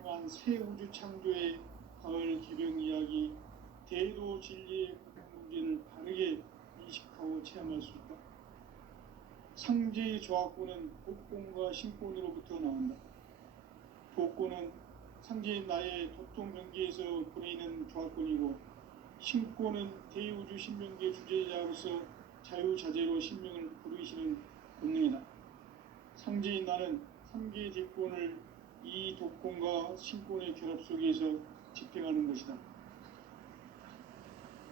행한 새 우주 창조의 가을 개병 이야기, 대도 진리의 문제를 바르게 인식하고 체험할 수 있다. 상제의 조합구는 복권과 신권으로부터 나온다. 복권은 상제의 나의 도통 경계에서 보내는 조합권이고, 신권은 대우주 신명계 주제자로서 자유자재로 신명을 부르시는 본능이다. 상제인 나는 3개의 대권을 이 독권과 신권의 결합 속에서 집행하는 것이다.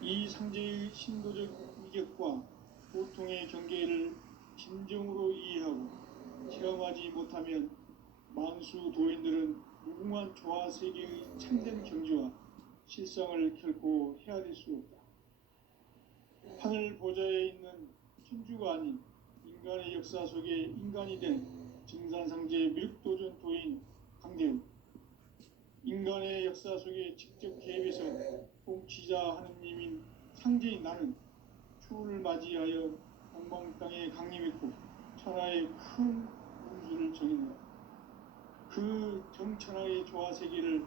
이 상제의 신도적 위격과 보통의 경계를 진정으로 이해하고 체험하지 못하면 만수 도인들은 무궁한 조화 세계의 참된 경지와 실상을 결코 헤아릴 수 없다. 하늘 보좌에 있는 천주가 아닌 인간의 역사 속에 인간이 된 증산상제 미륵도전 도인 강대우, 인간의 역사 속에 직접 개입해서 통치자 하느님인 상제인 나는 추후를 맞이하여 동방 땅에 강림했고 천하의 큰 운수를 정했다. 그 정천하의 조화세계를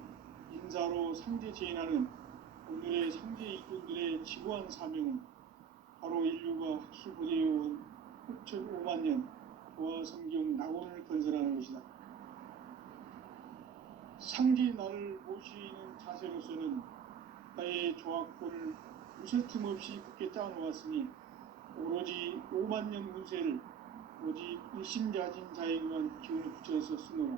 인사로 상제 제인하는 오늘의 상제 일꾼들의 지구한 사명은 바로 인류가 학수고대해온 6,5만 년 조화성경 낙원을 건설하는 것이다. 상제 나를 모시는 자세로서는 나의 조합권을 무쇠틈 없이 굳게 짜놓았으니 오로지 5만 년 운세를 오직 일심자진 자에게만 기운을 붙여서 쓰노라.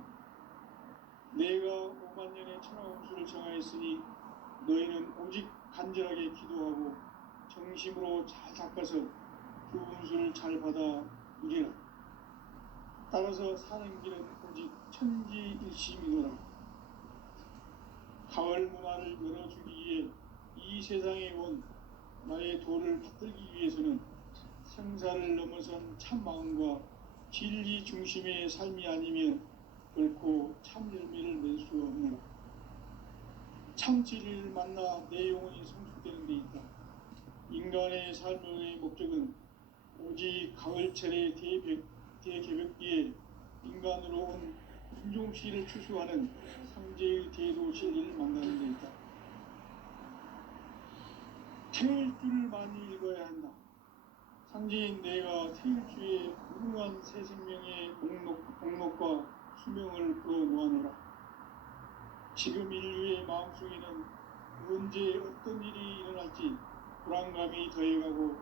내가 5만 년의 천하 운수를 정하였으니 너희는 오직 간절하게 기도하고 정심으로 잘 닦아서 그 운수를 잘 받아 누리라. 따라서 사는 길은 오직 천지일심이노라. 가을 문화를 열어주기 위해 이 세상에 온 나의 도를 받들기 위해서는 생사를 넘어선 참 마음과 진리 중심의 삶이 아니면 결코 참 열매를 낼 수 없노라. 참 진리를 만나 내 영혼이 성숙되는 데 있다. 인간의 삶의 목적은 오직 가을철의 대개벽기에 인간으로 온 인종시를 추수하는 상제의 대도 진리를 만나는 데 있다. 태일 줄을 많이 읽어야 한다. 상제인 내가 태일주의 무궁한 새 생명의 목록과 수명을 불어놓아노라. 지금 인류의 마음속에는 언제 어떤 일이 일어날지 불안감이 더해가고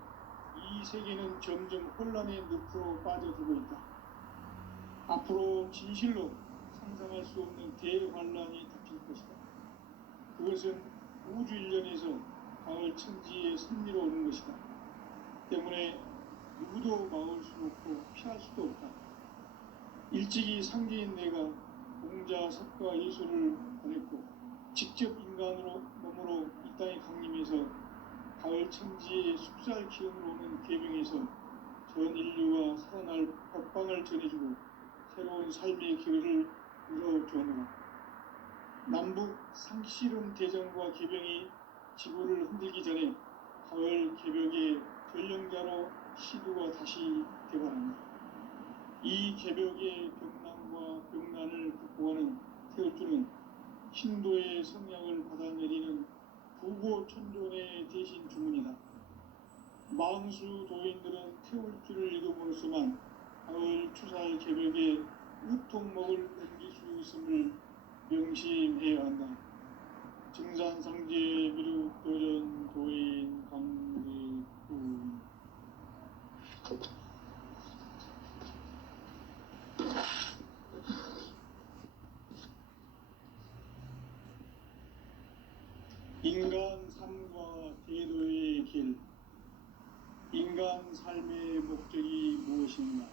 이 세계는 점점 혼란의 늪으로 빠져들고 있다. 앞으로 진실로 상상할 수 없는 대환란이 닥칠 것이다. 그것은 우주 일련에서 가을 천지의 섭리로 오는 것이다. 때문에 누구도 막을 수 없고 피할 수도 없다. 일찍이 상제인 내가 공자, 석가, 예수를 보냈고 직접 인간으로 몸으로 이 땅에 강림해서 가을 천지의 숲살 기운으로 오는 계명에서 전 인류가 살아날 법방을 전해주고 새로운 삶의 기회를 열어주었노라. 남북 상씨름 대전과 개병이 지구를 흔들기 전에 가을 개벽의 전령자로 시두가 다시 개발한다. 이 개벽의 병난과 병난을 극복하는 태울주는 신도의 성량을 받아내리는 부고천존의 대신 주문이다. 망수 도인들은 태울주를 읽어보로서만 가을 추살 개벽에 으통목을 옮길 수 있음을 명심해야 한다. 증산상제 미륵도전 도인 강대우. 인간 삶과 대도의 길. 인간 삶의 목적이 무엇인가?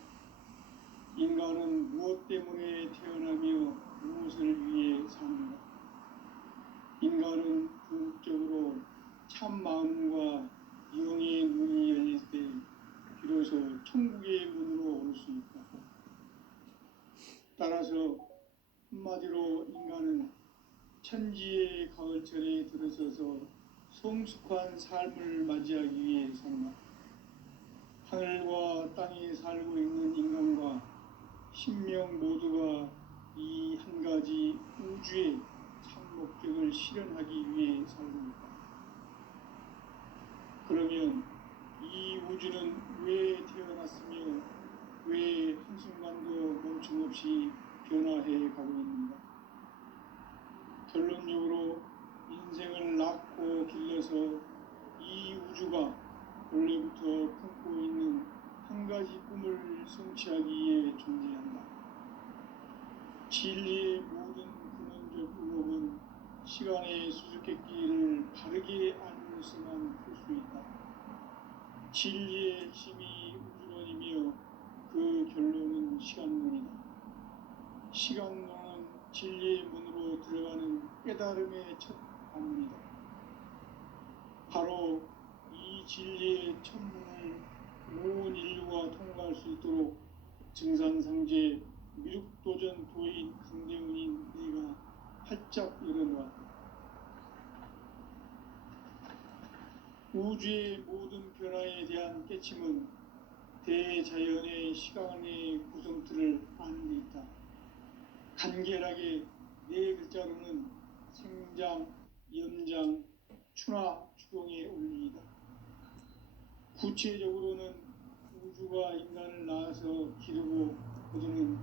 인간은 무엇 때문에 태어나며 무엇을 위해 사는가? 인간은 궁극적으로 참 마음과 영의 문이 열릴 때 비로소 천국의 문으로 올 수 있다. 따라서 한마디로 인간은 천지의 가을철에 들어서서 성숙한 삶을 맞이하기 위해 산다. 하늘과 땅에 살고 있는 인간과 신명 모두가 이 한 가지 우주의 참 목적을 실현하기 위해 살입니까? 그러면 이 우주는 왜 태어났으며 왜 한순간도 멈춤없이 변화해 가고 있는가? 결론적으로 인생을 낳고 길러서 이 우주가 원래부터 품고 있는 한 가지 꿈을 성취하기 위해 존재한다. 진리의 모든 근원적 의혹은 시간의 수수께끼를 바르게 알면서만 풀 수 있다. 진리의 핵심이 우주론이며 그 결론은 시간론이다. 시간론은 진리의 문으로 들어가는 깨달음의 첫 관문이다. 바로 이 진리의 첫 문을 온 인류가 통과할 수 있도록 증산상제 미륵도전 도인 강대훈인 내가 활짝 열어놓았다. 우주의 모든 변화에 대한 깨침은 대자연의 시간의 구성틀을 아는 데 있다. 간결하게 네 글자로는 생장, 연장, 추나 추동의 원리이다. 구체적으로는 우주가 인간을 낳아서 기르고 거두는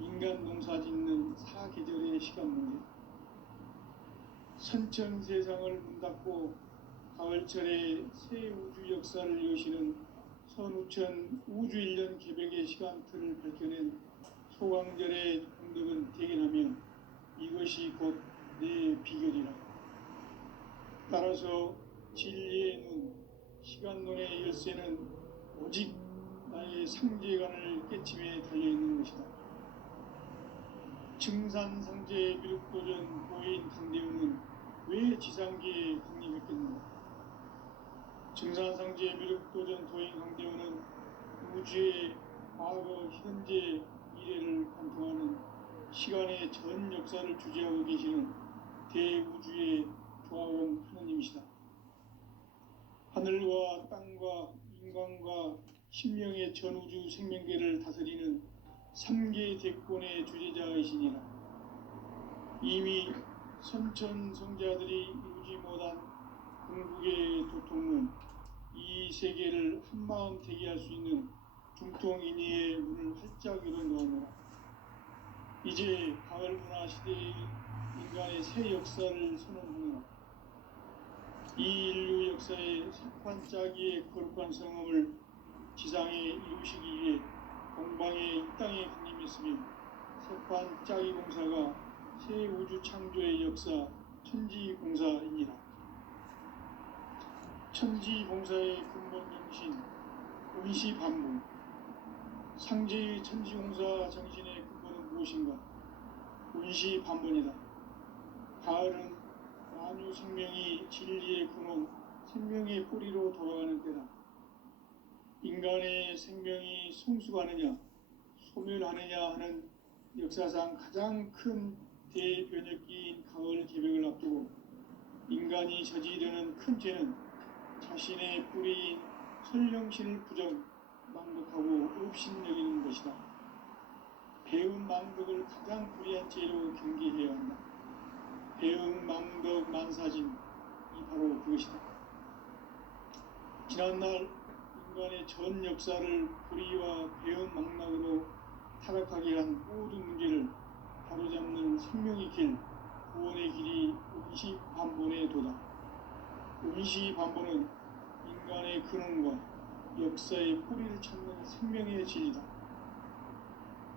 인간 농사 짓는 사계절의 시간문이다. 선천 세상을 문 닫고 가을철에 새 우주 역사를 여시는 선우천 우주일년 개백의 시간틀을 밝혀낸 소강절의 공덕은 대견하며 이것이 곧 내 비결이라. 따라서 진리의 눈, 시간론의 열쇠는 오직 나의 상제관을 깨침에 달려있는 것이다. 증산상제 미륵도전 도인 강대훈은 왜 지상계에 강림했겠는가? 증산상제 미륵도전 도인 강대훈은 우주의 과거, 현재, 미래를 관통하는 시간의 전 역사를 주재하고 계시는 대우주의 조화원 하느님이시다. 하늘과 땅과 인간과 신명의 전우주 생명계를 다스리는 3계 대권의 주재자이시니라. 이미 선천성자들이 이루지 못한 궁극의 도통은 이 세계를 한마음 되게 할 수 있는 중통인의의 문을 활짝 열어놓으노라. 이제 가을문화 시대의 인간의 새 역사를 선언하노라. 이 인류 역사의 석판짜기의 거룩한 성험을 지상에 이루시기 위해 동방의 이 땅에 강림했으며 석판짜기 공사가 새 우주 창조의 역사 천지공사이니라. 천지공사의 근본 정신 운시반복. 상제의 천지공사 정신의 근본은 무엇인가? 운시반복이다. 가을은 만유 생명이 진리의 근원, 생명의 뿌리로 돌아가는 때다. 인간의 생명이 성숙하느냐, 소멸하느냐 하는 역사상 가장 큰 대변혁기인 가을 개백을 앞두고 인간이 저지르는 큰 죄는 자신의 뿌리인 설령신을 부정, 망덕하고 업신여기는 것이다. 배운 망덕을 가장 불의한 죄로 경계해야 한다. 배응 망덕 만사진, 이 바로 그것이다. 지난날 인간의 전 역사를 불의와 배응 망락으로 타락하게 한 모든 문제를 바로잡는 생명의 길, 구원의 길이 운시반본의 도다. 운시반본은 인간의 근원과 역사의 뿌리를 찾는 생명의 진리다.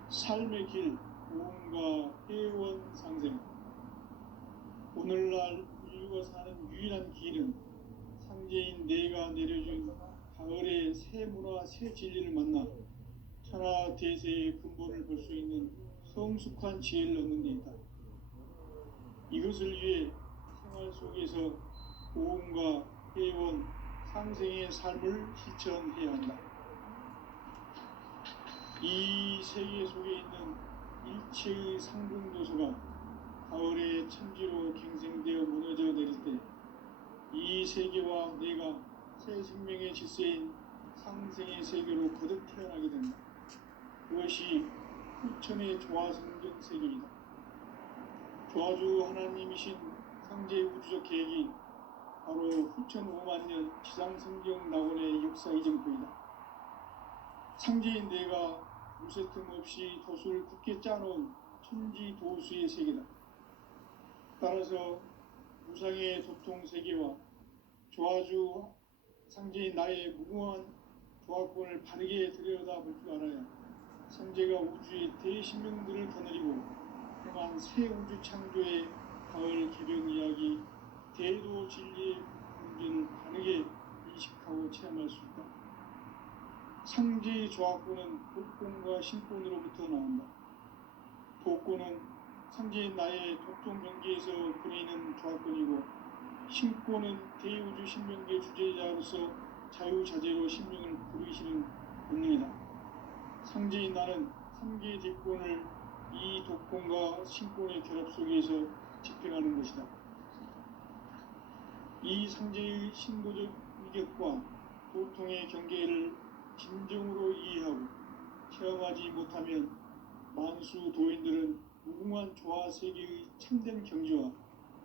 삶의 길, 고음과 회원 상생. 오늘날 인류가 사는 유일한 길은 상제인 내가 내려준 가을의 새 문화, 새 진리를 만나 천하 대세의 근본을 볼 수 있는 성숙한 지혜를 얻는 데 있다. 이것을 위해 생활 속에서 고음과 회원, 상생의 삶을 실천해야 한다. 이 세계 속에 있는 일체의 상승도서가 가을의 천지로 갱생되어 무너져 내릴 때 이 세계와 내가 새 생명의 질서인 상생의 세계로 거듭 태어나게 된다. 그것이 후천의 조화성경 세계이다. 조화주 하나님이신 상제 우주적 계획이 바로 후천 5만 년 지상성경 낙원의 역사 이정표이다. 상제인 내가 무쇠틈 없이 돛을 굳게 짜놓은 천지 도수의 세계다. 따라서 무상의 도통 세계와 조화주 상제인 나의 무궁한 조화권을 바르게 들여다볼 줄 알아야 상제가 우주의 대신명들을 거느리고 행한 새 우주 창조의 가을 개벽 이야기 대도 진리의 문제를 바르게 인식하고 체험할 수 있다. 상제의 조화권은 복권과 신권으로부터 나온다. 복권은 상제인 나의 독종 경계에서 보내는 조화권이고, 신권은 대우주 신명계 주제자로서 자유자재로 신명을 부르시는 본능이다. 상제인 나는 3개의 대권을 이 독권과 신권의 결합 속에서 집행하는 것이다. 이 상제의 신도적 위격과 도통의 경계를 진정으로 이해하고 체험하지 못하면 만수 도인들은 무궁한 조화 세계의 참된 경지와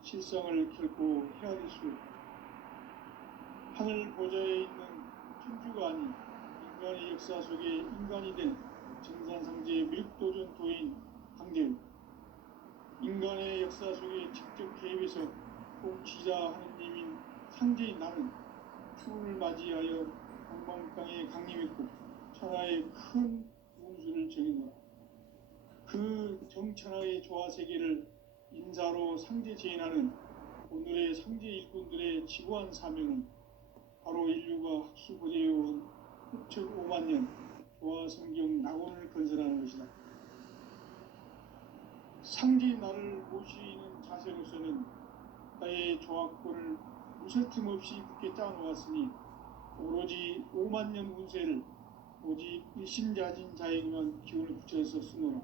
실상을 결코 헤아릴 수 없다. 하늘 보좌에 있는 천주가 아닌 인간의 역사 속에 인간이 된 정산상제의 밀도전 도인 강대우, 인간의 역사 속에 직접 개입해서 통치자 하느님인 상제인 나는 추운을 맞이하여 방방땅에 강림했고 천하의 큰 운수를 정해놓아 그 정천하의 조화세계를 인사로 상제제인하는 오늘의 상제 일꾼들의 지구한 사명은 바로 인류가 학수고대해온 후천 5만 년 조화성경 낙원을 건설하는 것이다. 상제인 나를 모시는 자세로서는 나의 조화권을 무설틈 없이 굳게 짜놓았으니 오로지 5만 년 운세를 오직 일심자진 자에게만 기운을 붙여서 쓰노라.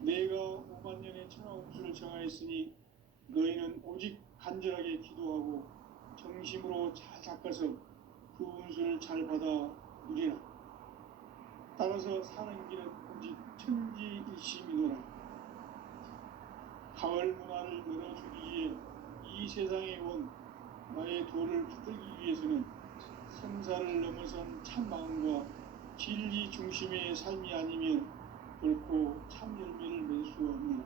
내가 5만 년의 천하 운수를 정하였으니 너희는 오직 간절하게 기도하고 정심으로 잘 닦아서 그 운수를 잘 받아 누리라. 따라서 사는 길은 오직 천지일심이노라. 가을 문화를 열어주기 위해 이 세상에 온 나의 도를 붙들기 위해서는 생사를 넘어선 참 마음과 진리 중심의 삶이 아니면 결코 참 열매를 맺을 수 없느라.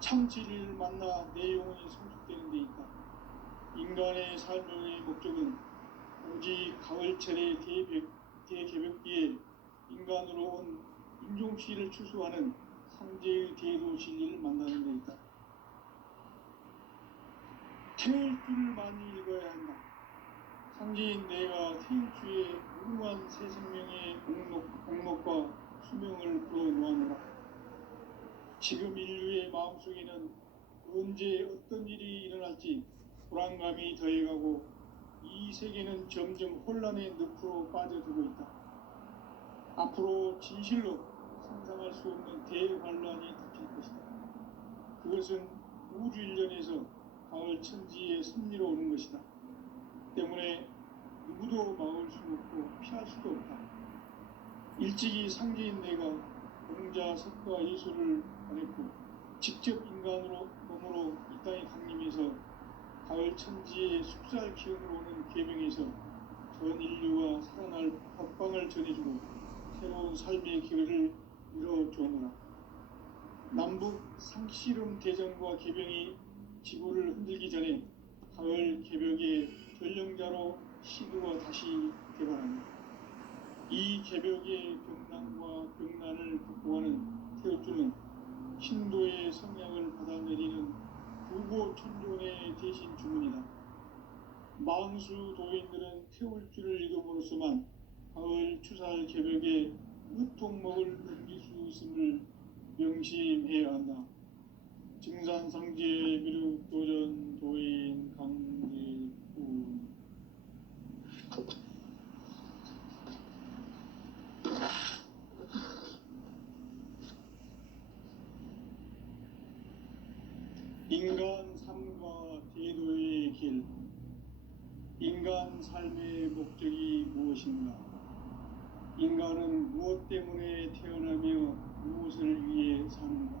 참 진리를 만나 내 영혼이 성숙되는 데 있다. 인간의 삶의 목적은 오직 가을철의 대개벽기에 인간으로 온 인종씨를 추수하는 상제의 대도 진리를 만나는 데 있다. 태일주를 많이 읽어야 한다. 상제인 내가 태일주의 무궁한 새 생명의 공목과 수명을 불어놓아노라. 지금 인류의 마음속에는 언제 어떤 일이 일어날지 불안감이 더해가고 이 세계는 점점 혼란의 늪으로 빠져들고 있다. 앞으로 진실로 상상할 수 없는 대환란이 닥칠 것이다. 그것은 우주 일련에서 가을 천지의 섭리로 오는 것이다. 때문에 누구도 막을 수 없고 피할 수도 없다. 일찍이 상제인 내가 공자, 석가, 예수를 보냈고 직접 인간으로 몸으로 이 땅에 강림해서 가을 천지의 숲살 기운으로 오는 계명에서 전 인류가 살아날 법방을 전해주고 새로운 삶의 기회를 이뤄주오노라. 남북 상씨름 대전과 개병이 지구를 흔들기 전에 가을 개벽의 전령자로 시드가 다시 개발한다. 이 개벽의 병난과 병난을 극복하는 태울주는 신도의 성향을 받아내리는 부고천존의 대신 주문이다. 만수 도인들은 태울주를 읽음으로써만 가을 추살 개벽의 으통목을 넘길 수 있음을 명심해야 한다. 증산상제 미륵도전 도인 강제군. 인간 삶과 대도의 길. 인간 삶의 목적이 무엇인가? 인간은 무엇 때문에 태어나며 무엇을 위해 사는가?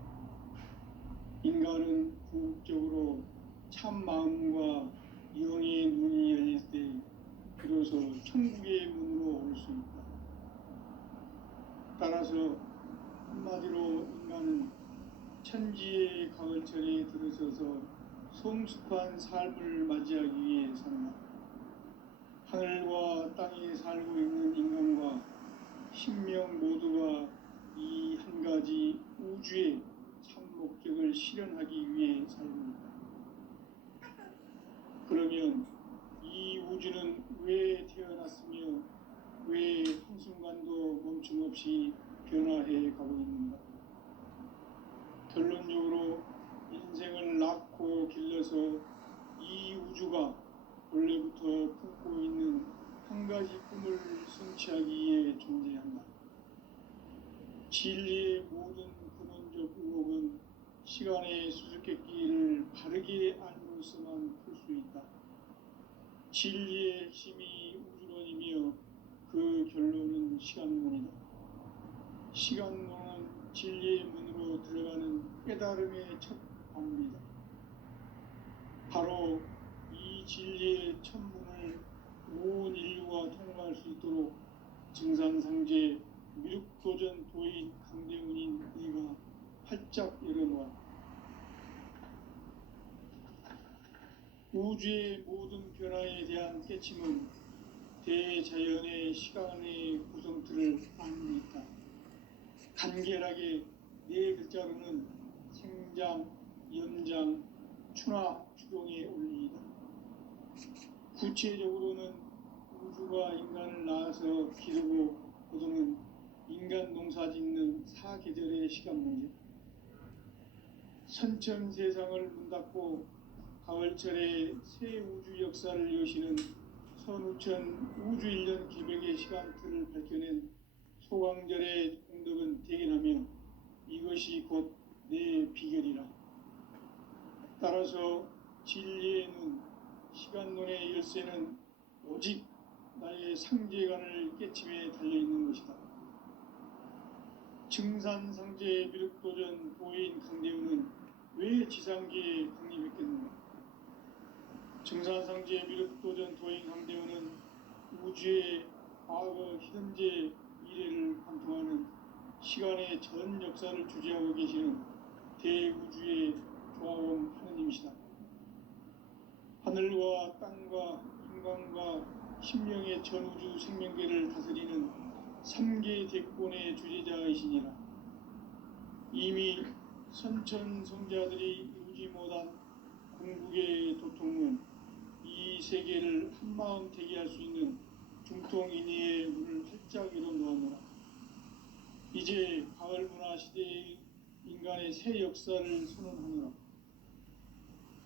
인간은 궁극적으로 참 마음과 영의 눈이 열릴 때 비로소 천국의 문으로 올 수 있다. 따라서 한마디로 인간은 천지의 가을철에 들어서서 성숙한 삶을 맞이하기 위해 산다. 하늘과 땅에 살고 있는 인간과 신명 모두가 이 한 가지 우주의 참 목적을 실현하기 위해 살고 있다. 그러면 이 우주는 왜 태어났으며 왜 한순간도 멈춤없이 변화해 가고 있는가? 결론적으로 인생을 낳고 길러서 이 우주가 원래부터 품고 있는 한 가지 꿈을 성취하기 위해 존재한다. 진리의 모든 근원적 의혹은 시간의 수수께끼를 바르게 알므로서만 풀 수 있다. 진리의 핵심이 우주론이며 그 결론은 시간론이다. 시간론은 진리의 문으로 들어가는 깨달음의 첫 방문이다. 바로 이 진리의 첫 문을 온 인류가 통과할 수 있도록 증산상제 미륵도전 도인 강대훈인 네가 활짝 열어놓았다. 우주의 모든 변화에 대한 깨침은 대자연의 시간의 구성틀을 안고 있다. 간결하게 네 글자로는 생장, 연장, 추나 추동의 원리이다. 구체적으로는 우주가 인간을 낳아서 기르고 거두는 인간 농사 짓는 사계절의 시간 문제, 선천 세상을 문 닫고 가을철에 새 우주 역사를 여시는 선우천 우주 1년 개벽의 시간틀을 밝혀낸 소강절의 공덕은 대견하며 이것이 곧 내 비결이라. 따라서 진리의 눈, 시간론의 열쇠는 오직 나의 상제관을 깨침에 달려있는 것이다. 증산상제 미륵도전 도인 강대훈은 왜 지상계에 강림했겠는가? 증산상제 미륵도전 도인 강대훈은 우주의 과거, 현재, 미래를 관통하는 시간의 전 역사를 주재하고 계시는 대우주의 조화원 하느님이시다. 하늘과 땅과 인간과 신명의 전우주 생명계를 다스리는 3계 대권의 주재자이시니라. 이미 선천성자들이 이루지 못한 궁극의 도통은 이 세계를 한마음 되게 할 수 있는 중통인의의 문을 활짝 열어놓았노라. 이제 가을 문화 시대의 인간의 새 역사를 선언하노라.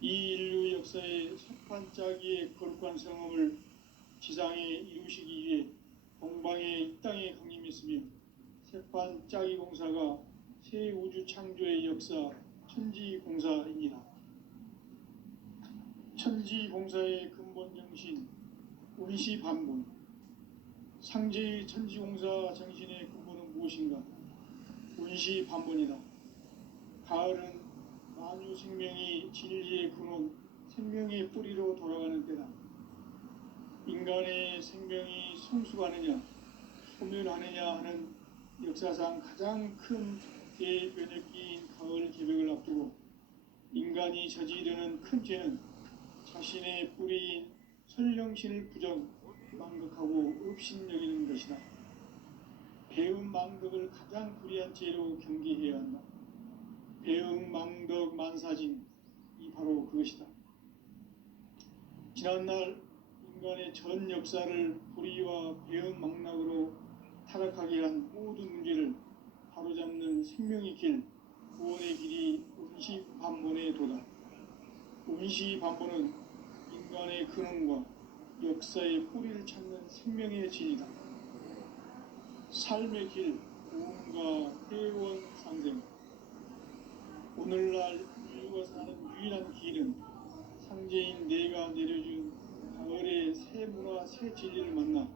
이 인류 역사의 석판짜기의 거룩한 성험을 지상에 이루시기 위해 동방의 이 땅에 강림했으며 색판짜기 공사가 새 우주 창조의 역사 천지공사입니다. 천지공사의 근본 정신 운시반본, 상제의 천지공사 정신의 근본은 무엇인가? 운시반본이다. 가을은 만유 생명이 진리의 근원, 생명의 뿌리로 돌아가는 때다. 인간의 생명이 성숙하느냐, 소멸하느냐 하는 역사상 가장 큰 대변혁기인 가을 개벽을 앞두고 인간이 저지르는 큰 죄는 자신의 뿌리인 설령신을 부정, 망극하고 업신여기는 것이다. 배움 망덕을 가장 불의한 죄로 경계해야 한다. 배움 망덕 만사진, 이 바로 그것이다. 지난날 인간의 전 역사를 불의와 배움 망락으로 타락하게 한 모든 문제를 바로잡는 생명의 길, 구원의 길이 운시반본의 도다. 운시반본은 인간의 근원과 역사의 뿌리를 찾는 생명의 진이다. 삶의 길, 구원과 회원 상생. 오늘날 인류가 사는 유일한 길은 상제인 내가 내려준 가을의 새 문화, 새 진리를 만나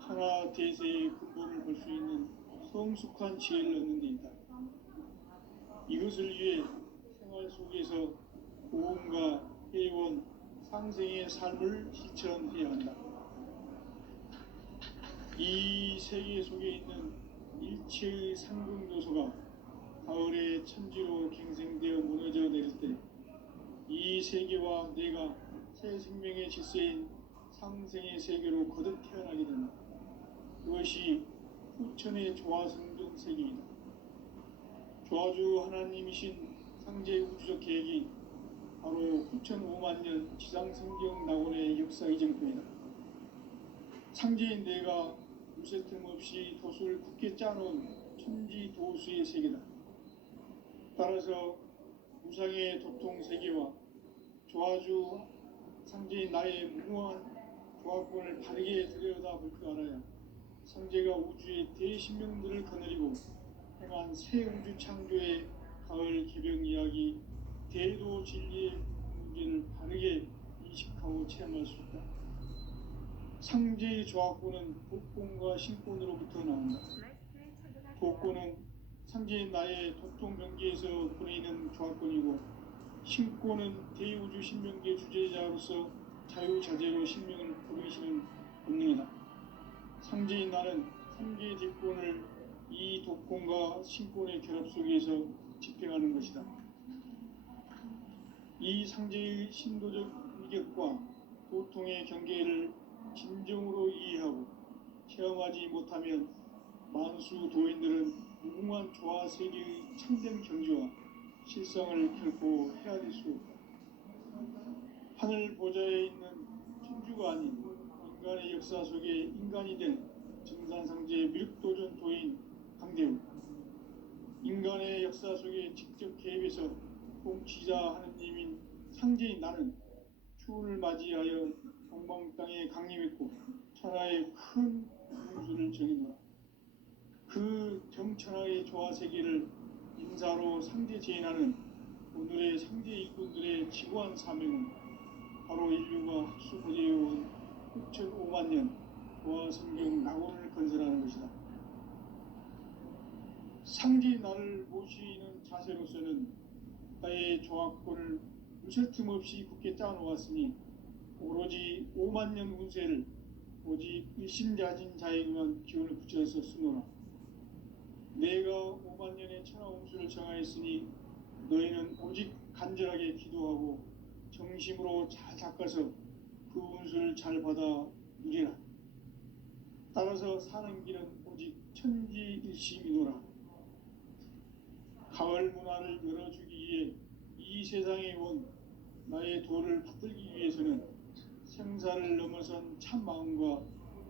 천하 대세의 근본을 볼 수 있는 성숙한 지혜를 얻는 데 있다. 이것을 위해 생활 생활 속에서 고음과 회원, 상생의 삶을 실천해야 한다. 이 세계 속에 있는 일체의 상급 요소가 가을의 천지로 갱생되어 무너져 내릴 때 이 세계와 내가 새 생명의 질서인 상생의 세계로 거듭 태어나게 된다. 그것이 후천의 조화성경 세계이다. 조화주 하나님이신 상제 우주적 계획이 바로 후천 5만 년 지상성경 낙원의 역사 이정표이다. 상제인 내가 무쇠 틈 없이 도수를 굳게 짜놓은 천지 도수의 세계다. 따라서 무상의 도통 세계와 조화주 상제인 나의 무궁한 조화권을 바르게 들여다볼 줄 알아야 상제가 우주의 대신명들을 거느리고 행한 새 우주 창조의 가을 개병 이야기 대도 진리의 문제를 바르게 인식하고 체험할 수 있다. 상제의 조화권은 복권과 신권으로부터 나온다. 복권은 상제인 나의 도통 경계에서 보내는 조화권이고, 신권은 대우주 신명계 주제자로서 자유자재로 신명을 부르시는 본능이다. 상제인 나는 상제의 뒷권을 이 독권과 신권의 결합 속에서 집행하는 것이다. 이 상제의 신도적 위격과 도통의 경계를 진정으로 이해하고 체험하지 못하면 만수 도인들은 무궁한 조화 세계의 참된 경지와 실상을 결코 헤아릴 수 없다. 하늘 보좌에 있는 천주가 아닌 인간의 역사 속에 인간이 된 정산상제의 밀도전 도인 강대우, 인간의 역사 속에 직접 개입해서 통치자 하느님인 상제인 나는 추운을 맞이하여 동방 땅에 강림했고 천하의 큰 운수를 정해놓아 그 정천하의 조화 세계를 인사로 상제 제인하는 오늘의 상제 일꾼들의 지구한 사명은 바로 인류가 학수고대해온 6,5만 년 조화 성경 낙원을 건설하는 것이다. 상제 나를 모시는 자세로서는 나의 조화권을 무쇠 틈 없이 굳게 짜놓았으니 오로지 5만 년 운세를 오직 일심자진 자에게만 기운을 붙여서 쓰노라. 내가 5만 년의 천하 운수를 정하였으니 너희는 오직 간절하게 기도하고 정심으로 잘 닦아서 그 운수를 잘 받아 누리라. 따라서 사는 길은 오직 천지일심이노라. 가을 문화를 열어주기 위해 이 세상에 온 나의 도를 받들기 위해서는 생사를 넘어선 참 마음과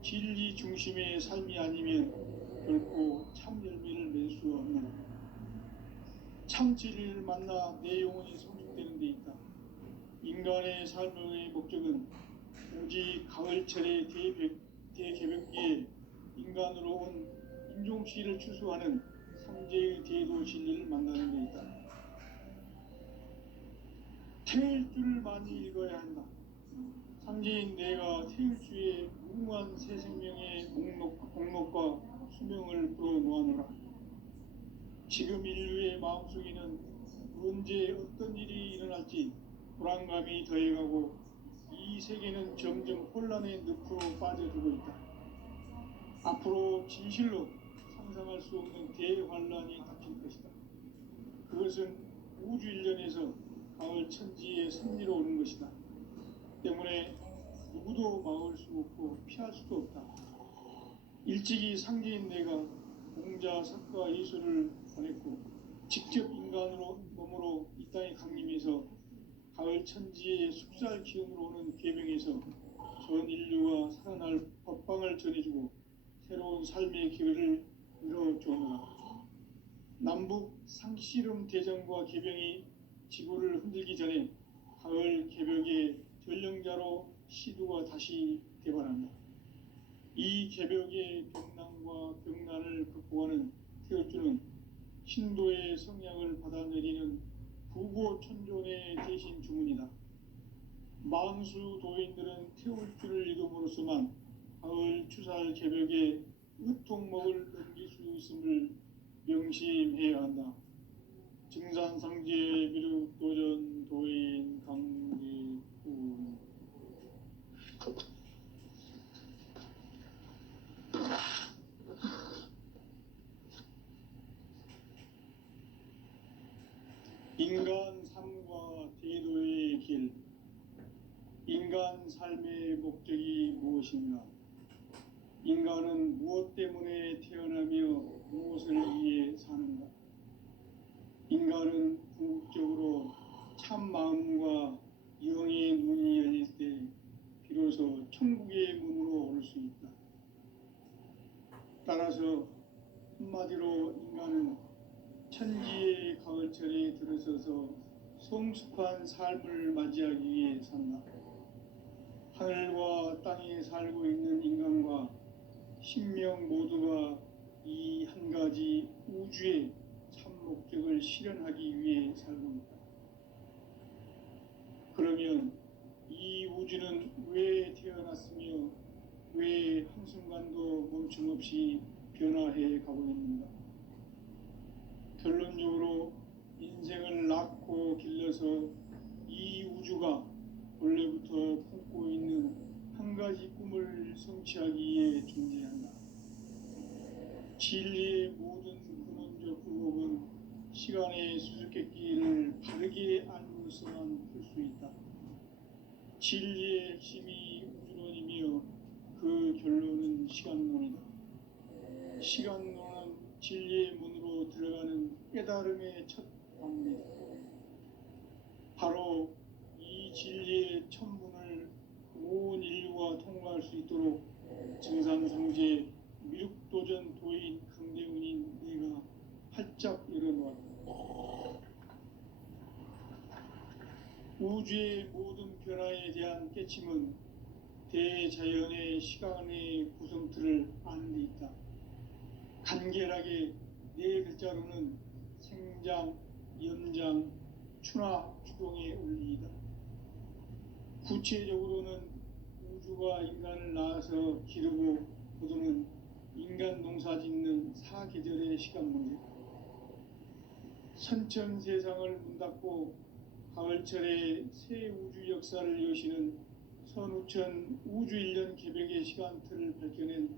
진리 중심의 삶이 아니면 결코 참 열매를 맺을 수 없노라. 참 진리를 만나 내 영혼이 성숙되는 데 있다. 인간의 삶의 목적은 오직 가을철의 대개벽기에 인간으로 온 인종씨를 추수하는 상제의 대도 진리를 만나는 데 있다. 태일주를 많이 읽어야 한다. 상제인 내가 태일주의 무궁한 새 생명의 목록과 수명을 불어놓아노라. 지금 인류의 마음속에는 언제 어떤 일이 일어날지 불안감이 더해가고 이 세계는 점점 혼란의 늪으로 빠져들고 있다. 앞으로 진실로 상상할 수 없는 대환란이 닥칠 것이다. 그것은 우주 일련에서 가을 천지의 섭리로 오는 것이다. 때문에 누구도 막을 수 없고 피할 수도 없다. 일찍이 상제인 내가 공자, 석가, 예수를 보냈고 직접 인간으로 몸으로 이 땅에 강림해서 가을 천지의 숙살 기운으로 오는 계명에서 전 인류가 살아날 법방을 전해주고 새로운 삶의 기회를 이뤄주노라. 남북 상씨름 대전과 개병이 지구를 흔들기 전에 가을 개벽의 전령자로 시두가 다시 대발한다. 이 개벽의 병난과 병난을 극복하는 태울주는 신도의 성향을 받아내리는 부고천존의 대신 주문이다. 만수 도인들은 태울주를 이름으로서만 가을 추살 개벽에 으통목을 넘길 수 있음을 명심해야 한다. 증산상제 미륵도전 도인 강기훈. 인간 삶과 대도의 길. 인간 삶의 목적이 무엇인가? 인간은 무엇 때문에 태어나며 무엇을 위해 사는가? 인간은 궁극적으로 참 마음과 영의 문이 열릴 때 비로소 천국의 문으로 올 수 있다. 따라서 한마디로 인간은 천지의 가을철에 들어서서 성숙한 삶을 맞이하기 위해 산다. 하늘과 땅에 살고 있는 인간과 신명 모두가 이 한 가지 우주의 참 목적을 실현하기 위해 살고 있다. 그러면 이 우주는 왜 태어났으며 왜 한순간도 멈춤없이 변화해 가고 있는가? 결론적으로 인생을 낳고 길러서 이 우주가 원래부터 품고 있는 한 가지 꿈을 성취하기 위해 존재한다. 진리의 모든 근원적 의혹은 시간의 수수께끼를 바르게 알고서만 풀 수 있다. 진리의 핵심이 우주론이며 그 결론은 시간론이다. 시간론은 진리의 문으로 들어가는 깨달음의 첫 방문이다. 바로 이 진리의 첫 문을 온 인류가 통과할 수 있도록 증산상제 미륵도전 도인 강대훈인 내가 활짝 열어놓았다. 우주의 모든 변화에 대한 깨침은 대자연의 시간의 구성틀을 아는 데 있다. 간결하게 네 글자로는 생장, 연장, 추나 추동의 원리이다. 구체적으로는 우주가 인간을 낳아서 기르고 거두는 인간 농사짓는 사계절의 시간 문제. 선천세상을 문닫고 가을철에 새 우주 역사를 여시는 선우천 우주일년 개벽의 시간틀을 밝혀낸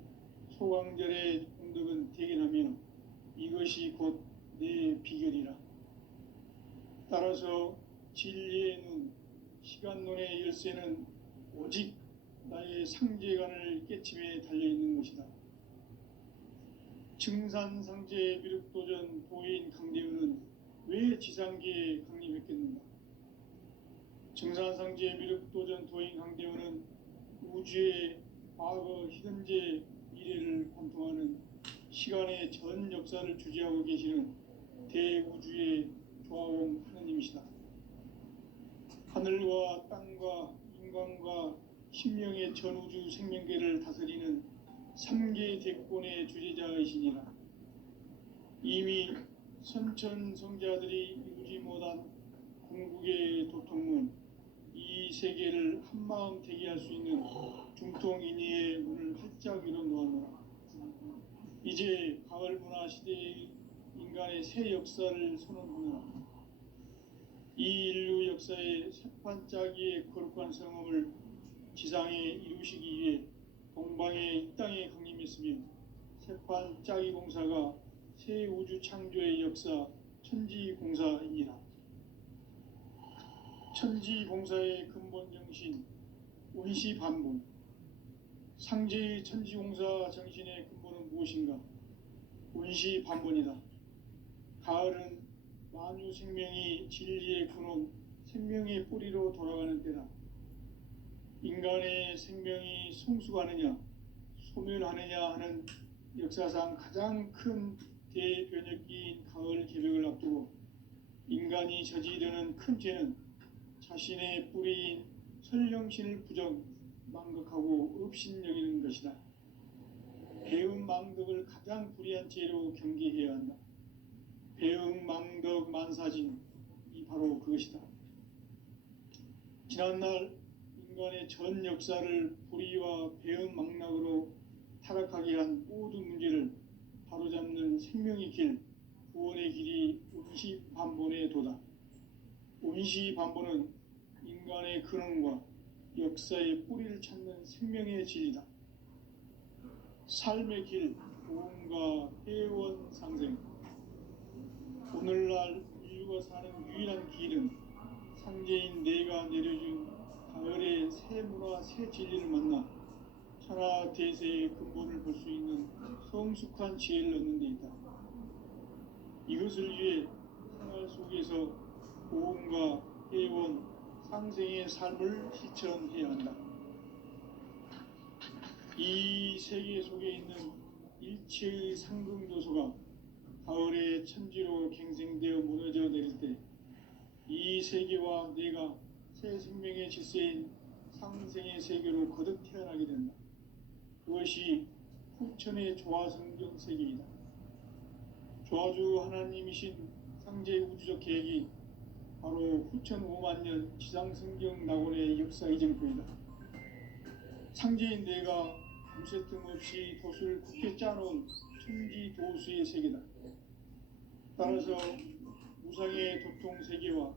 소강절의 공덕은 대견하며 이것이 곧 내 비결이라. 따라서 진리의 눈, 시간론의 열쇠는 오직 나의 상제관을 깨침에 달려있는 것이다. 증산상제 미륵도전 도인 강대훈은 왜 지상계에 강림했겠는가? 증산상제 미륵도전 도인 강대훈은 우주의 과거, 현재, 미래를 관통하는 시간의 전 역사를 주재하고 계시는 대우주의 조화원 하느님이시다. 하늘과 땅과 인간과 신명의 전우주 생명계를 다스리는 3계 대권의 주재자이시니라. 이미 선천성자들이 이루지 못한 궁극의 도통문, 이 세계를 한마음 되게 할 수 있는 중통인의의 문을 활짝 열어놓았노라. 이제 가을 문화 시대의 인간의 새 역사를 선언하노라. 이 인류 역사의 새판짜기의 거룩한 성험을 지상에 이루시기 위해 동방의 이 땅에 강림했으며 새판짜기 공사가 새 우주 창조의 역사 천지공사이니라. 천지공사의 근본 정신 운시반복. 상제의 천지공사 정신의 근본은 무엇인가? 운시반복이다. 가을은 만유 생명이 진리의 근원, 생명의 뿌리로 돌아가는 때다. 인간의 생명이 성숙하느냐, 소멸하느냐 하는 역사상 가장 큰 대변혁기인 가을 개벽을 앞두고 인간이 저지르는 큰 죄는 자신의 뿌리인 설령신을 부정, 망극하고 업신여기는 것이다. 배음 망덕을 가장 불의한 죄로 경계해야 한다. 배음 망덕 만사진, 이 바로 그것이다. 지난날 인간의 전 역사를 불의와 배음 망락으로 타락하게 한 모든 문제를 바로잡는 생명의 길, 구원의 길이 운시반본에 도다. 운시반본은 인간의 근원과 역사의 뿌리를 찾는 생명의 진리다. 삶의 길, 보험과 회원 상생. 오늘날 인류가 사는 유일한 길은 상제인 내가 내려준 가을의 새 문화, 새 진리를 만나 천하 대세의 근본을 볼 수 있는 성숙한 지혜를 얻는 데 있다. 이것을 위해 생활 속에서 보험과 회원, 상생의 삶을 실천해야 한다. 이 세계 속에 있는 일체의 상금 요소가 가을의 천지로 갱생되어 무너져 내릴 때 이 세계와 내가 새 생명의 질서인 상생의 세계로 거듭 태어나게 된다. 그것이 후천의 조화성경 세계이다. 조화주 하나님이신 상제 우주적 계획이 바로 후천 5만 년 지상성경 낙원의 역사 이정표이다. 상제인 내가 무쇠 틈 없이 도수를 굳게 짜놓은 천지 도수의 세계다. 따라서 무상의 도통 세계와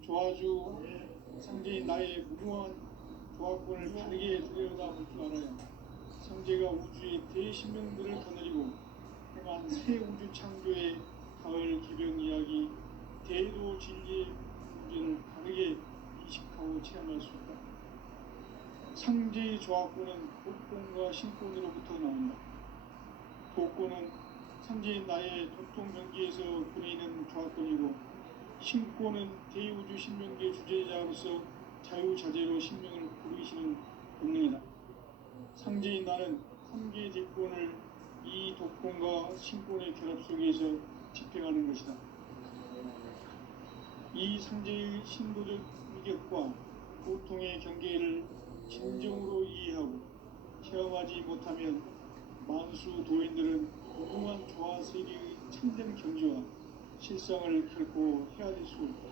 조화주 상제인 나의 무궁한 조화권을 바르게 들여다볼 줄 알아야 상제가 우주의 대신명들을 거느리고 행한 새 우주 창조의 가을 개병 이야기 대도 진리의 문제를 바르게 인식하고 체험할 수 있다. 상제의 조화권은 도권과 신권으로부터 나온다. 도권은 상제인 나의 도통 경계에서 보내는 조화권이고, 신권은 대우주 신명계 주제자로서 자유자재로 신명을 부르시는 본능이다. 상제인 나는 3개의 대권을 이 도권과 신권의 결합 속에서 집행하는 것이다. 이 상제의 신도적 위격과 고통의 경계를 진정으로 이해하고 체험하지 못하면 만수 도인들은 무궁한 조화 세계의 참된 경지와 실상을 결코 헤아릴 수 없다.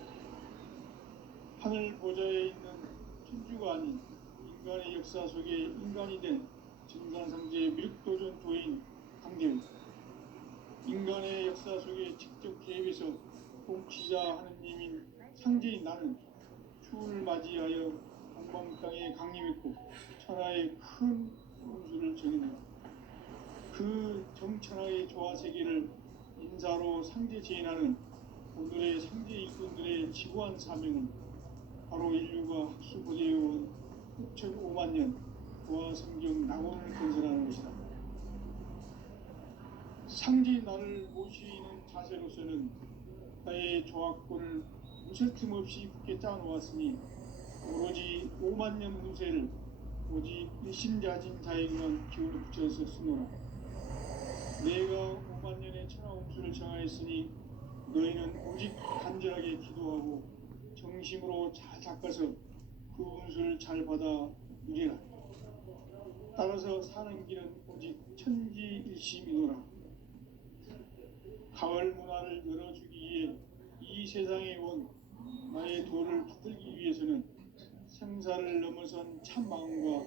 하늘 보좌에 있는 천주가 아닌 인간의 역사 속에 인간이 된 증산상제의 밀도전 도인 강대우, 인간의 역사 속에 직접 개입해서 통치자 하느님인 상제인 나는 추운을 맞이하여 동방 땅에 강림했고 천하의 큰 운수를 정했노라. 그 정천하의 조화 세계를 인사로 상제 제인하는 오늘의 상제 일꾼들의 지구한 사명은 바로 인류가 학수고대해온 6,5만 년 조화 성경 낙원을 건설하는 것이다. 상제 나를 모시는 자세로서는 나의 조화권을 무쇠틈 없이 굳게 짜놓았으니 오로지 5만 년 운세를 오직 일심자진 자에게만 기운을 붙여서 쓰노라. 내가 5만 년의 천하 운수를 정하였으니 너희는 오직 간절하게 기도하고 정심으로 잘 닦아서 그 운수를 잘 받아 누리라. 따라서 사는 길은 오직 천지일심이노라. 가을 문화를 열어주기 위해 이 세상에 온 나의 도를 붙들기 위해서는 생사를 넘어선 참 마음과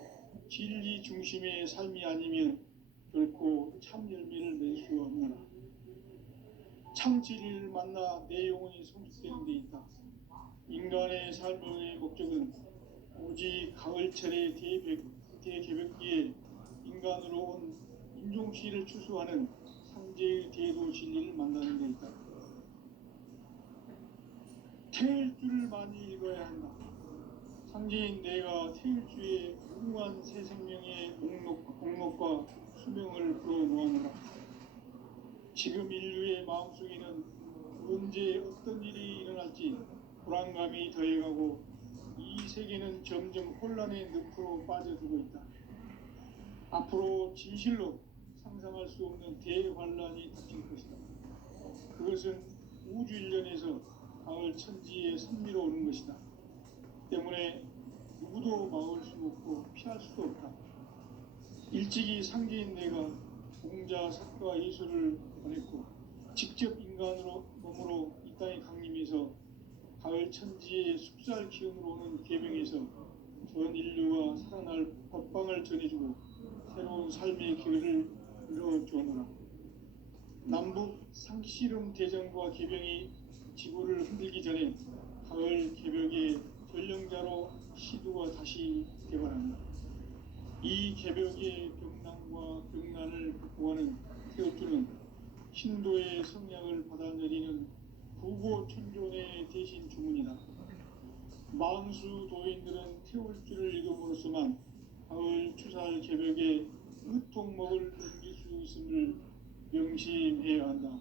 진리 중심의 삶이 아니면 결코 참 열매를 낼 수 없노라. 참 진리를 만나 내 영혼이 성숙되는 데 있다. 인간의 삶의 목적은 오직 가을철의 대개벽기에 인간으로 온 인종시를 추수하는 상제의 대도 진리를 만나는 데 있다. 태일주를 많이 읽어야 한다. 상제인 내가 태일주의 무궁한 새 생명의 목록과 수명을 불어놓아노라. 지금 인류의 마음속에는 언제 어떤 일이 일어날지 불안감이 더해가고 이 세계는 점점 혼란의 늪으로 빠져들고 있다. 앞으로 진실로 상상할 수 없는 대환란이 닥칠 것이다. 그것은 우주 일련에서 가을 천지의 선미로 오는 것이다. 때문에 누구도 막을 수 없고 피할 수도 없다. 일찍이 상제인 내가 공자, 석가, 예수를 보냈고 직접 인간으로 몸으로 이 땅에 강림해서 가을 천지의 숲살 기운으로 오는 계명에서 전 인류가 살아날 법방을 전해주고 새로운 삶의 길을 열어주었노라. 남북 상씨름 대전과 개병이 지구를 흔들기 전에 가을 개벽의 전령자로 시두가 다시 개발합니다. 이 개벽의 병난과 병난을 극복하는 태우주는 신도의 성량을 받아들이는 부고천존의 대신 주문이다. 만수 도인들은 태울주를 읽음으로써만 가을 추살 개벽의 의통목을 넘길 수 있음을 명심해야 한다.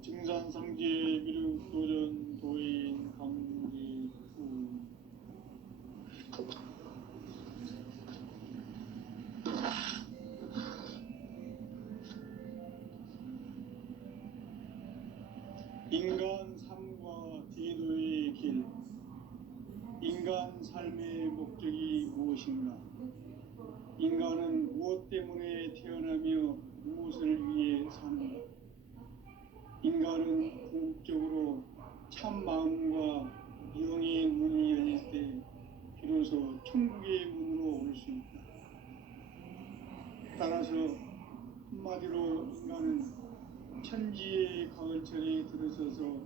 증산상제 미륵도전 도인 강제후. 인간 삶과 제도의 길. 인간 삶의 목적이 무엇인가? 인간은 무엇 때문에 태어나며 무엇을 위해 사는가? 인간은 궁극적으로 참 마음과 영의 문이 열릴 때 비로소 천국의 문으로 올 수 있다. 따라서 한마디로 인간은 천지의 가을철에 들어서서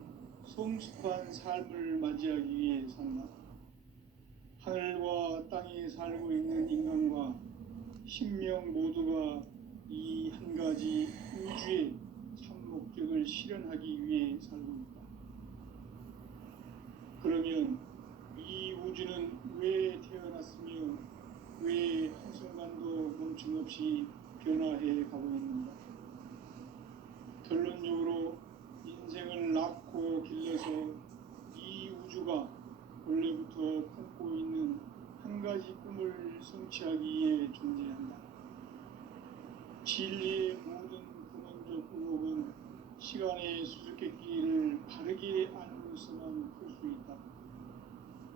성숙한 삶을 맞이하기 위해 산다. 하늘과 땅에 살고 있는 인간과 신명 모두가 이 한 가지 우주의 참 목적을 실현하기 위해 살고 있다. 그러면 이 우주는 왜 태어났으며 왜 한순간도 멈춤없이 변화해 가고 있는가? 결론적으로 인생을 낳고 길러서 이 우주가 원래부터 품고 있는 한 가지 꿈을 성취하기 위해 존재한다. 진리의 모든 근원적 의혹은 시간의 수수께끼를 바르게 알고서만 풀 수 있다.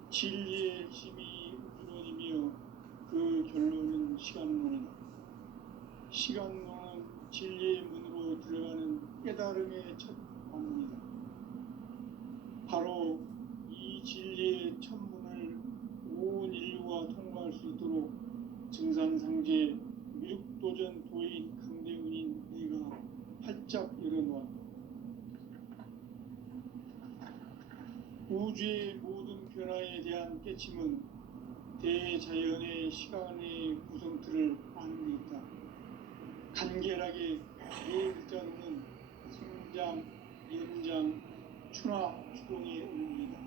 진리의 핵심이 우주론이며 그 결론은 시간론이다. 시간론은 진리의 문으로 들어가는 깨달음의 첫 관문이다. 바로 이 진리의 첫 문을 온 인류가 통과할 수 있도록 증산상제 미륵도전 도인 강대훈인 네가 활짝 열어놓았다. 우주의 모든 변화에 대한 깨침은 대자연의 시간의 구성틀을 아는 데 있다. 간결하게 네 글자로는 생장, 연장, 추나 추동의 의미이다.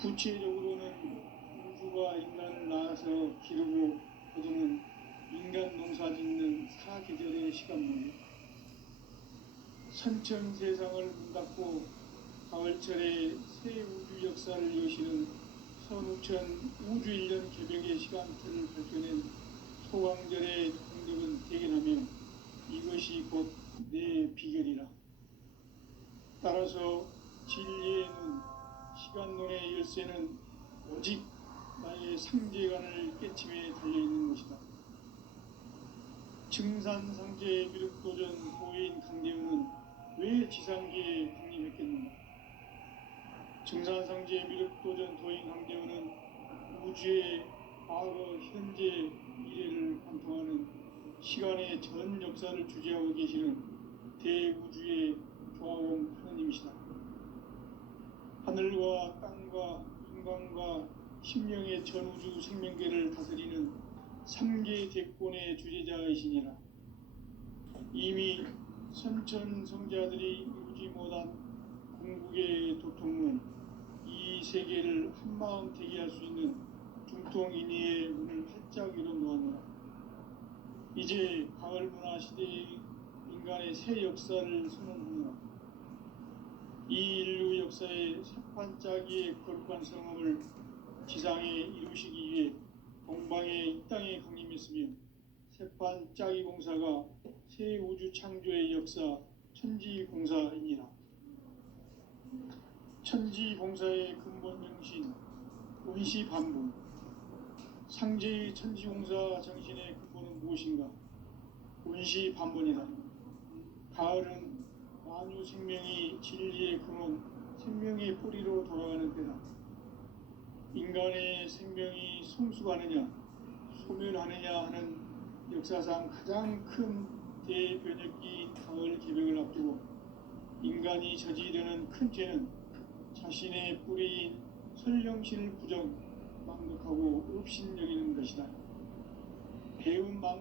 구체적으로는 우주가 인간을 낳아서 기르고 거두는 인간 농사 짓는 사계절의 시간문이다. 선천 세상을 문 닫고 가을철에 새 우주 역사를 여시는 선우천 우주 1년 개벽의 시간틀을 밝혀낸 소강절의 공덕은 대견하며 이것이 곧 내 비결이라. 따라서 진리의 눈, 시간론의 열쇠는 오직 나의 상제관을 깨침에 달려있는 것이다. 증산상제 미륵도전 도인 강대훈은 왜 지상계에 강림했겠는가? 증산상제 미륵도전 도인 강대훈은 우주의 과거, 현재, 미래를 관통하는 시간의 전 역사를 주재하고 계시는 대우주의 조화원 하느님이시다. 하늘과 땅과 인간과 심령의 전우주 생명계를 다스리는 삼계 대권의 주재자이시니라. 이미 선천성자들이 이루지 못한 궁극의 도통문, 이 세계를 한마음 되게 할 수 있는 중통인의의 문을 활짝 열어놓았노라. 이제 가을 문화 시대의 인간의 새 역사를 선언하노라. 이 인류 역사의 새판짜기의 거룩한 성업을 지상에 이루시기 위해 동방의 이 땅에 강림했으며 새판짜기 공사가 새 우주 창조의 역사 천지공사이니라. 천지공사의 근본 정신 원시반복. 상제의 천지공사 정신의 근본은 무엇인가? 원시반복이다. 가을은 만유 생명이 진리의 근원, 생명의 뿌리로 돌아가는 때다. 인간의 생명이 성숙하느냐, 소멸하느냐 하는 역사상 가장 큰 대변혁기 가을 개벽을 앞두고 인간이 저지르는 큰 죄는 자신의 뿌리인 선령신을 부정, 망각하고 업신여기는 것이다. 배운 망